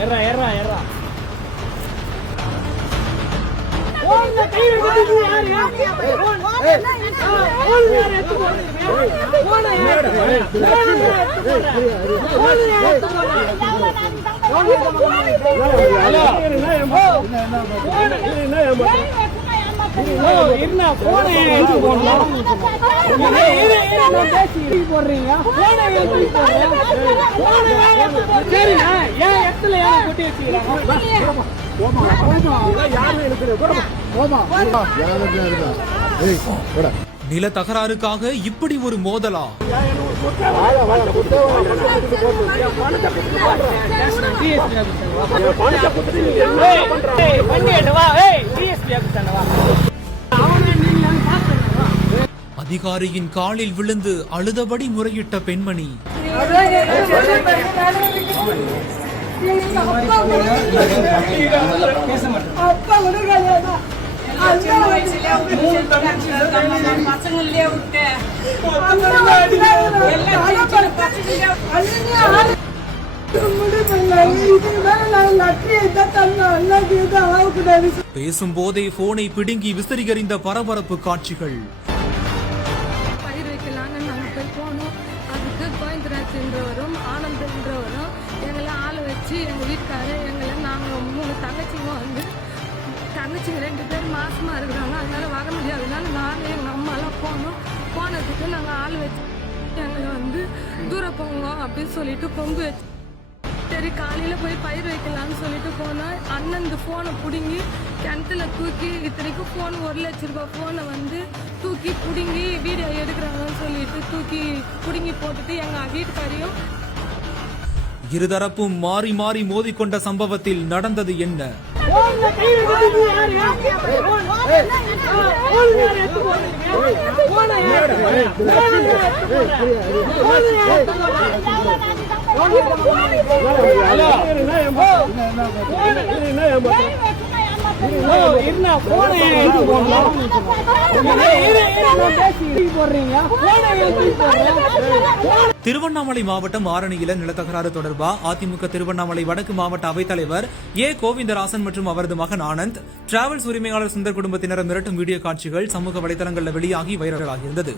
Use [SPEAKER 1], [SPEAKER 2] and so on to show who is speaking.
[SPEAKER 1] எர்ரா எர்ரா எர்ரா போன்ல கை வச்சுட்டு யார் யார் போன் போன் யார் எடுத்து போறீங்க போன் யார் எடுத்து போன் யார் எடுத்து ஹலோ என்ன
[SPEAKER 2] நில தகராறுக்காக இப்படி ஒரு மோதலா? அதிகாரியின் காலில் விழுந்து அழுதபடி முறையிட்ட பெண்மணி.
[SPEAKER 3] அப்பா விடுங்களையா அஞ்சு பசங்களே விட்டு
[SPEAKER 2] பேசும்போதே போனை பிடுங்கி விசிறிகறிந்த பரபரப்பு காட்சிகள்.
[SPEAKER 4] பயிர் வைக்கலான்னு நாங்கள் போய் போனோம். அதுக்கு கோவிந்தராஜ்ன்றவரும் ஆனந்தன்றவரும் எங்களை ஆளை வச்சு எங்கள் வீட்டுக்காரர் எங்களை நாங்கள் மூணு தங்கச்சிங்க வந்து தங்கச்சிங்க ரெண்டு பேர் மாசமா இருக்கிறாங்க. அதனால வர முடியாதனால நானும் எங்கள் அம்மாலாம் போனோம். போனதுக்கு நாங்கள் ஆள் வச்சு எங்களை வந்து தூர போங்க அப்படின்னு சொல்லிட்டு பொங்கு வச்சு சரி காலையில போய் பயிர் வைக்கலாம்னு சொல்லிட்டு போனா அண்ணன் இந்த போனை பிடுங்கி கிணத்துல தூக்கி இத்தனைக்கும் போன் ஒரு லட்ச ரூபாய் போனை வந்து தூக்கி பிடுங்கி வீடியோ எடுக்கிறாங்கன்னு சொல்லிட்டு தூக்கி பிடுங்கி போட்டுட்டு எங்க வீட்டுக்காரையும்
[SPEAKER 2] இருதரப்பும் மாறி மாறி மோதிக்கொண்ட சம்பவத்தில் நடந்தது என்ன
[SPEAKER 1] என்ன
[SPEAKER 2] திருவண்ணாமலை மாவட்டம் ஆரணியில நிலத்தகராறு தொடர்பா அதிமுக திருவண்ணாமலை வடக்கு மாவட்ட அவைத்தலைவர் ஏ கோவிந்தராசன் மற்றும் அவரது மகன் ஆனந்த் டிராவல்ஸ் உரிமையாளர் சுந்தர் குடும்பத்தினர் மிரட்டும் வீடியோ காட்சிகள் சமூக வலைதளங்களில் வெளியாகி வைரலாகியிருந்தது.